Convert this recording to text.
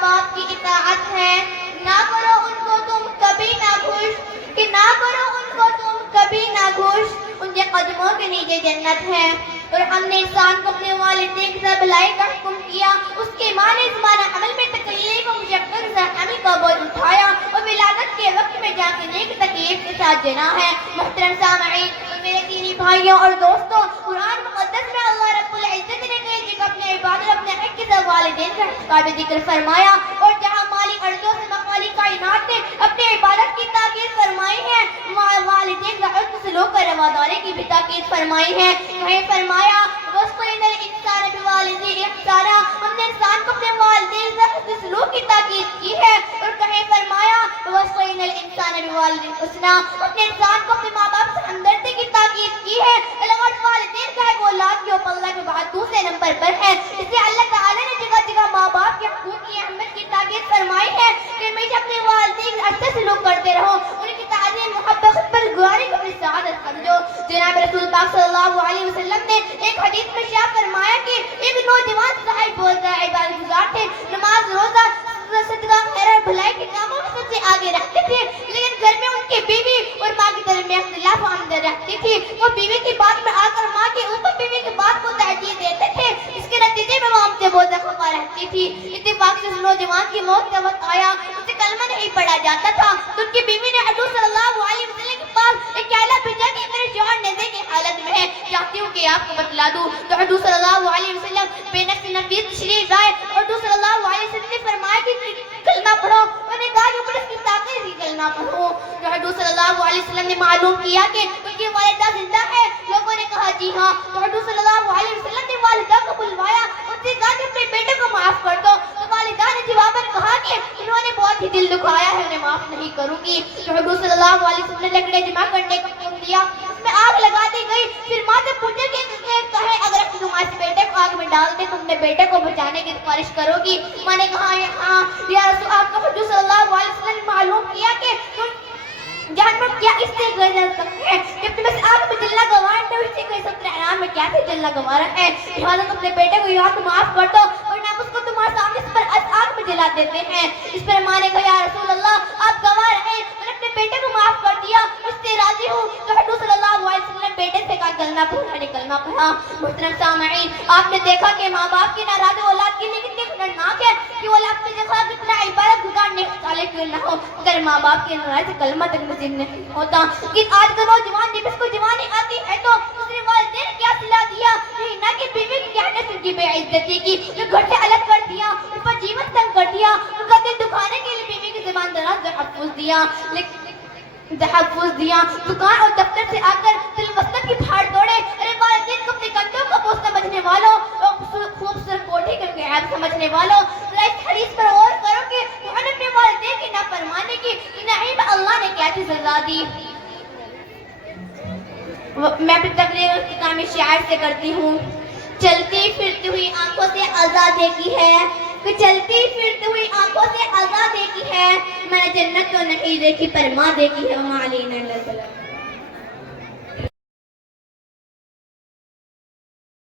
باپ کی اطاعت ہے، نہ کرو ان کو تم کبھی نہ خوش، کہ نہ کرو ان کو تم کبھی نہ خوش، ان کے قدموں کے نیچے جنت ہے۔ اور ہم نے انسان کو اپنے والدین کے ساتھ بھلائی کا حکم کیا، اس کے معنی زمانہ عمل میں تکلیف و مشقت سے حمل کا بوجھ اٹھایا اور ولادت کے وقت میں جا کے نیک تکلیف کے ساتھ جنا ہے۔ محترم سامعین، میرے دینی بھائیوں اور دوستوں، قرآن مقدس میں اللہ رب العزت نے کئی جگہ اپنے عبادت اپنے حق کے ساتھ والدین کا قابل ذکر فرمایا، اور جہاں مالی ارضوں سے مخالی کائنات نے اپنے عبادت کی تاکید فرمائی ہے، والدین کا حسن سلوک اور رواداری کی بھی تاکید فرمائی ہے۔ کہیں فرمایا وَوَصَّيْنَا الْإِنسَانَ بِوَالِدَيْهِ إِحْسَانًا، ہم نے انسان کو اپنے والدین سے حسن سلوک کی تاکید کی ہے۔ اور کہیں فرمایا وَوَصَّيْنَا الْإِنسَانَ بِوَالِدَيْهِ حُسْنًا، ہم نے انسان کو اپنے ماں باپ سے ہمدردی کی تاکید کی ہے۔ الگ والدین کا ایک اولاد کے اوپر اللہ کے بعد دوسرے نمبر پر ہے، اس لیے اللہ تعالیٰ نے جگہ جگہ ماں باپ کے حقوق کی اہمیت کی تاکید فرمائی ہے کہ ہمیشہ اپنے والدین سے اچھا سلوک کرتے رہو، ان کی تعظیم محبت پروردگاری کو اپنی سعادت سمجھو۔ جناب رسول پاک صلی اللہ علیہ وسلم نے ایک حدیث میں شاہ فرمایا کہ ایک نوجوان صاحب بہت زیادہ عبادت گزار تھے، نماز روزہ صدقہ خیر اور بھلائی کے کاموں میں سب سے آگے رکھتے تھے، لیکن گھر میں ان کی بیوی اور ماں کی درمیان اختلاف آمدہ رہتی تھی۔ وہ بیوی کی بات میں آ کر ماں کے اوپر بیوی کی بات کو ترجیح دیتے تھے، اس کے نتیجے میں وہ ہم سے بہت خفا رہتی تھی۔ اتفاق سے اس نوجوان کی موت کا وقت آیا، اسے کلمہ نہیں پڑھا جاتا تھا، تو ان کی بیوی نے حضور صلی اللہ علیہ وسلم کے پاس ایک کیلا بھیجا کہ میرے شوہر نیزے کی حالت میں ہے، چاہتی ہوں کہ آپ کو بتلا دوں۔ تو حضور صلی اللہ علیہ وسلم بے نفس نفیس تشریف لائے اور حضور صلی اللہ علیہ وسلم نے فرمایا کہ کلمہ پڑھو، انہوں نے کہا کہ اوپر اس کی طاقت ہی کلمہ پڑھو۔ تو حضور صلی اللہ علیہ وسلم نے معلوم کیا کہ ان کی والدہ زندہ ہے، لوگوں نے کہا جی ہاں۔ تو حضور صلی اللہ علیہ وسلم نے والدہ کو بلوایا، ان سے کہا کہ اپنے بیٹے کو معاف کر دو۔ تو والدہ نے جواباً کہا کہ انہوں نے بہت ہی دل دکھایا ہے، انہیں معاف نہیں کروں گی۔ تو حضور صلی اللہ علیہ وسلم نے لکڑیں جمع کرنے کا حکم دیا، اس میں آگ لگا دی گئی، پھر ماں سے پوچھا کہ کہے اگر تمہارے بیٹے کو آگ میں ڈال دے تو اپنے بیٹے کو بچانے کی سفارش کرو گی؟ ماں نے کہا ہاں یا رسول آپ کو حضور صلی اللہ علیہ وسلم نے معلوم کیا کہ تم جہنم کیا اس سے گزر سکتے ہیں، جب تم اس آگ میں جلنا گوار تو اس سے کوئی سب احرام میں کیا سے جلنا گوارا ہے، لہٰذا تم اپنے بیٹے کو یہاں تو معاف کر دو ورنہ ہم اس کو تمہارے سامنے اس پر آگ میں جلا دیتے ہیں۔ اس پر ماں نے کہا یا رسول اللہ آپ گواہ رہے، میں نے اپنے بیٹے کو معاف کر دیا، اس سے راضی ہوں۔ تو حضور صلی اللہ علیہ وسلم بیٹے سے کہا کلمہ پڑھا، نکلنا پڑھا۔ محترم سامعین، آپ نے دیکھا کہ ماں باپ کی ناراضی اولاد کے لیے کتنی خطرناک ہے کہ وہ اولاد نے دیکھا کتنا عبادت گزار نیک صالح کیوں نہ ہو، اگر ماں باپ کی ناراضی کلمہ تک نصیب نہیں ہوتا۔ لیکن آج کا نوجوان جب اس کو جوانی آتی ہے تو اس نے والدین نے کیا صلاح دیا، نہیں نہ کہ بیوی کی کہنے سے ان کی بے عزتی کی، جو گھر سے الگ کر دیا، ان پر جیون تنگ کر دیا، ان کا دل دکھانے کے لیے بیوی کی زبان دراز تحفظ دیا، دکان اور دفتر سے آ کر دل مسجد کی پھاڑ توڑے۔ ارے والدین کو اپنے کندھوں کا بوجھ سمجھنے والوں اور خوبصورت کوٹھی کے عیب سمجھنے والوں، اس حدیث پر غور کرو کہ انہوں نے اپنے والدین کی نافرمانی کی، انہیں میں اللہ نے کیسی سزا دی۔ میں اپنی تقریر اختتامی شعر سے کرتی ہوں، چلتی پھرتی ہوئی آنکھوں سے آزاد دیکھی ہے، کہ چلتی پھرتی ہوئی آنکھوں سے آزاد دیکھی ہے، میں نے جنت تو نہیں دیکھی پر ماں دیکھی ہے، وما علینا الا البلاغ۔